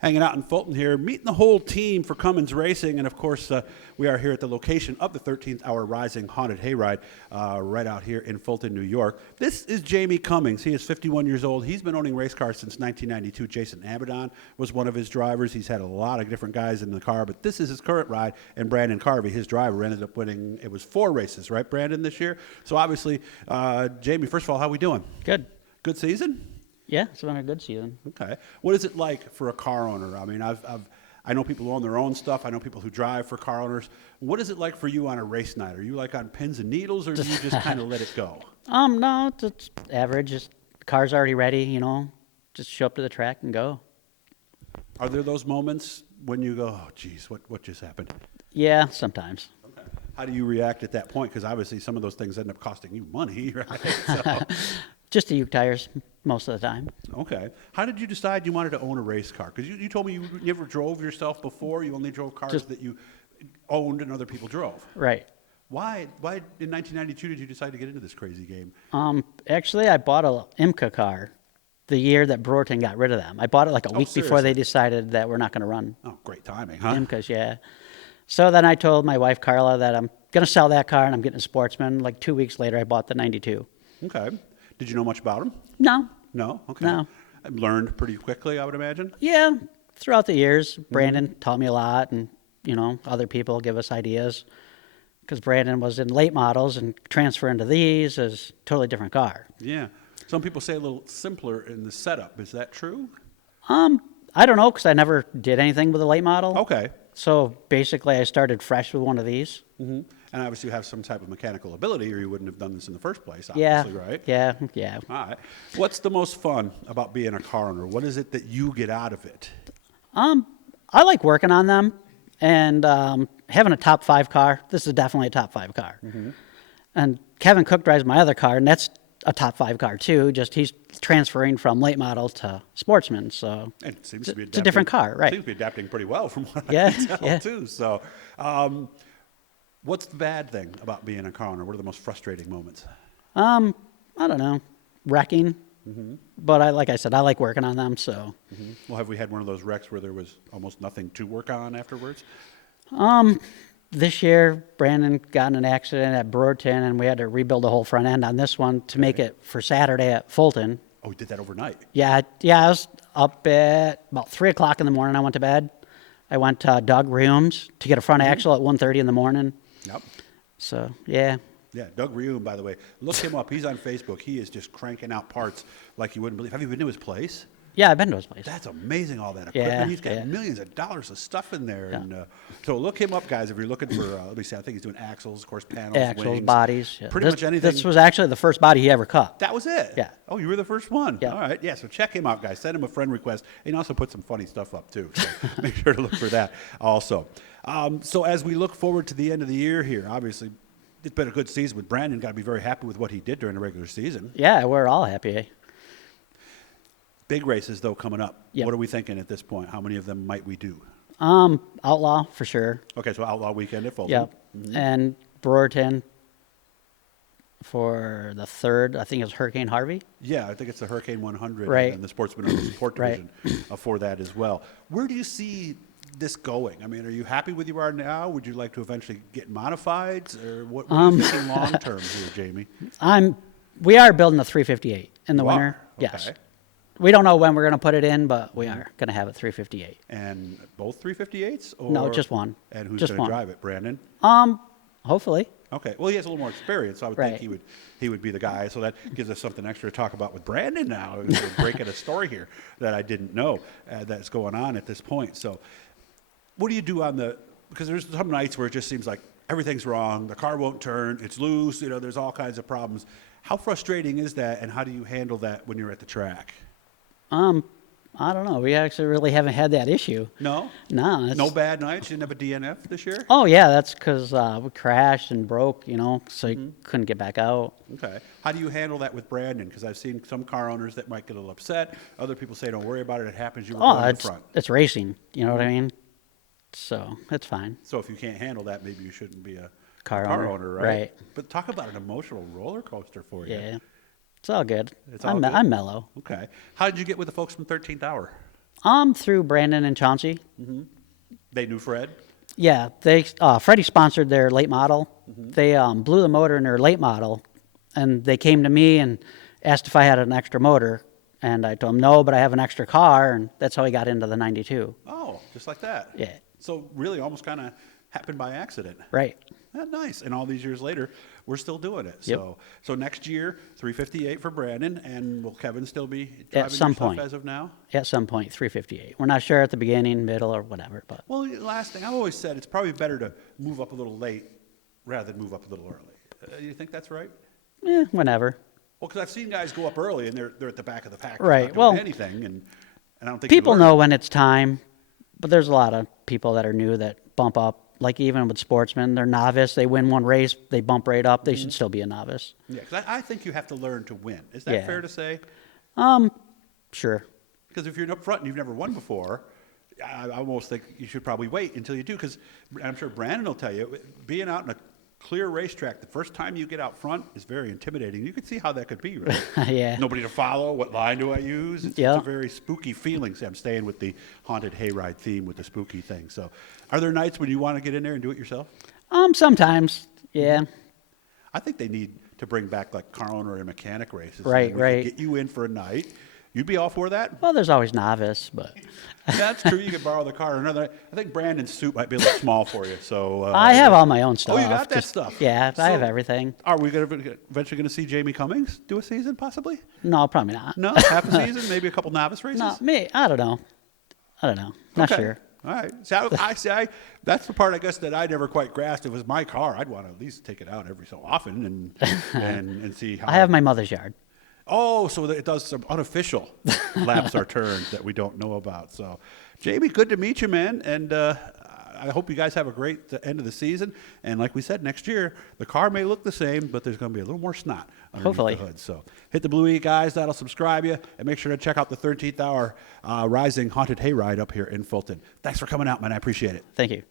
Hanging out in Fulton here, meeting the whole team for Cummins Racing, and of course, we are here at the location of the 13th Hour Rising Haunted Hayride, right out here in Fulton, New York. This is Jamie Cummins. He is 51 years old. He's been owning race cars since 1992. Jason Abaddon was one of his drivers. He's had a lot of different guys in the car, but this is his current ride, and Brandon Carvey, his driver, ended up winning, it was 4 races, right, Brandon, this year? So obviously, Jamie, first of all, how are we doing? Good. Good season? Yeah, it's been a good season. Okay. What is it like for a car owner? I mean, I know people who own their own stuff. I know people who drive for car owners. What is it like for you on a race night? Are you like on pins and needles, or do you just kind of let it go? No, it's average. Just car's already ready, just show up to the track and go. Are there those moments when you go, oh, geez, what just happened? Yeah, sometimes. Okay. How do you react at that point? Because obviously some of those things end up costing you money, right? So. Just the Uke tires most of the time. Okay. How did you decide you wanted to own a race car? Because you told me you never drove yourself before. You only drove cars that you owned and other people drove. Right. Why in 1992 did you decide to get into this crazy game? Actually, I bought a IMCA car the year that Brewerton got rid of them. I bought it like a week before they decided that we're not going to run. Oh, great timing, huh? IMCAs, yeah. So then I told my wife, Carla, that I'm going to sell that car and I'm getting a Sportsman. Like 2 weeks later, I bought the 92. Okay. Did you know much about them? No. No? Okay. No. I learned pretty quickly, I would imagine? Yeah. Throughout the years, Brandon taught me a lot, and, other people give us ideas. Because Brandon was in late models, and transferring to these is a totally different car. Yeah. Some people say a little simpler in the setup. Is that true? I don't know, because I never did anything with a late model. Okay. So basically, I started fresh with one of these. Mm-hmm. And obviously you have some type of mechanical ability, or you wouldn't have done this in the first place, obviously, right? Yeah. All right. What's the most fun about being a car owner? What is it that you get out of it? I like working on them, and having a top 5 car. This is definitely a top 5 car. Mm-hmm. And Kevin Cook drives my other car, and that's a top 5 car too. Just he's transferring from late model to Sportsman, so it seems to be it's a different car, right? Seems to be adapting pretty well from what I can tell too. So, what's the bad thing about being a car owner? What are the most frustrating moments? I don't know, wrecking. Mm-hmm. But like I said, I like working on them. So, Well, have we had one of those wrecks where there was almost nothing to work on afterwards? This year, Brandon got in an accident at Brewerton, and we had to rebuild the whole front end on this one to make it for Saturday at Fulton. Oh, we did that overnight? Yeah. I was up at about 3 o'clock in the morning. I went to bed. I went to Doug Reum's to get a front axle at 1:30 in the morning. Yep. So, yeah. Yeah, Doug Reum, by the way. Look him up. He's on Facebook. He is just cranking out parts like you wouldn't believe. Have you been to his place? Yeah, I've been to his place. That's amazing, all that equipment. Yeah, He's got millions of dollars of stuff in there. Yeah. And so look him up, guys, if you're looking for, let me see, I think he's doing axles, of course, panels, wings. Bodies. Yeah. Pretty much anything. This was actually the first body he ever cut. That was it? Yeah. Oh, you were the first one? Yeah. All right, yeah, so check him out, guys. Send him a friend request. And also put some funny stuff up, too. So make sure to look for that also. So as we look forward to the end of the year here, obviously, it's been a good season with Brandon. Got to be very happy with what he did during the regular season. Yeah, we're all happy. Big races, though, coming up. Yep. What are we thinking at this point? How many of them might we do? Outlaw, for sure. Okay, so Outlaw weekend at Fulton. Yep. Mm-hmm. And Brewerton for the 3rd, I think it's Hurricane Harvey. Yeah, I think it's the Hurricane 100 right. and the Sportsman Support Division for that as well. Where do you see this going? I mean, are you happy with you are now? Would you like to eventually get modifieds? Or what are you thinking long term here, Jamie? We are building a 358 in the You winter. are? Yes. Okay. We don't know when we're going to put it in, but we are going to have a 358. And both 358s? Or, no, just one. And who's just going to drive it, Brandon? Hopefully. Okay. Well, he has a little more experience, so I would think he would be the guy. So that gives us something extra to talk about with Brandon now. We're breaking a story here that I didn't know that's going on at this point. So what do you do because there's some nights where it just seems like everything's wrong, the car won't turn, it's loose, there's all kinds of problems. How frustrating is that, and how do you handle that when you're at the track? I don't know. We actually really haven't had that issue. No? No. No bad nights? You didn't have a DNF this year? Oh, yeah. That's because we crashed and broke, so you couldn't get back out. Okay. How do you handle that with Brandon? Because I've seen some car owners that might get a little upset. Other people say, don't worry about it. It happens. You were going in the front. It's racing. You know what I mean? So it's fine. So if you can't handle that, maybe you shouldn't be a car owner, right? But talk about an emotional roller coaster for you. Yeah. It's all good. It's all good? I'm mellow. Okay. How did you get with the folks from 13th Hour? Through Brandon and Chauncey. They knew Fred? Yeah, Freddie sponsored their late model. They blew the motor in their late model, and they came to me and asked if I had an extra motor, and I told them no, but I have an extra car, and that's how he got into the 92. Oh, just like that. Yeah. So really almost kind of happened by accident. Right. Nice. And all these years later, we're still doing it. Yep. So next year, 358 for Brandon, and will Kevin still be driving At some your stuff point. as of now? At some point, 358. We're not sure at the beginning, middle, or whatever, but Well, last thing, I've always said it's probably better to move up a little late rather than move up a little early. You think that's right? whenever. Well, because I've seen guys go up early and they're at the back of the pack, Right, not doing well, anything, and I don't think People you learn. know when it's time, but there's a lot of people that are new that bump up. Like even with sportsmen, they're novice. They win one race, they bump right up. They should still be a novice. Yeah, because I think you have to learn to win. Is that Yeah. fair to say? Sure. Because if you're up front and you've never won before, I almost think you should probably wait until you do. Because I'm sure Brandon will tell you, being out in a clear racetrack, the first time you get out front is very intimidating. You can see how that could be, right? Yeah. Nobody to follow. What line do I use? It's Yeah. a very spooky feeling. See, I'm staying with the haunted hayride theme with the spooky thing. So, are there nights when you want to get in there and do it yourself? Sometimes, yeah. I think they need to bring back like car owner and mechanic races. Right, And we could right. Get you in for a night. You'd be all for that? Well, there's always novice, but That's true. You could borrow the car. Another. I think Brandon's suit might be a little small for you. So I have all my own stuff. Oh, you got that just- stuff. Yeah, I have So, everything. Are we eventually going to see Jamie Cummings do a season, possibly? No, probably not. No, half a season, maybe a couple novice races. No, me. I don't know. Not Okay. sure. All right. That's the part I guess that I never quite grasped. If it was my car, I'd want to at least take it out every so often and see how. I have my mother's yard. Oh, so that it does some unofficial laps are turned that we don't know about. So, Jamie, good to meet you, man. And I hope you guys have a great end of the season. And like we said, next year, the car may look the same, but there's going to be a little more snot underneath Hopefully. the hood. So hit the Blue E, guys. That'll subscribe you. And make sure to check out the 13th Hour Rising Haunted Hayride up here in Fulton. Thanks for coming out, man. I appreciate it. Thank you.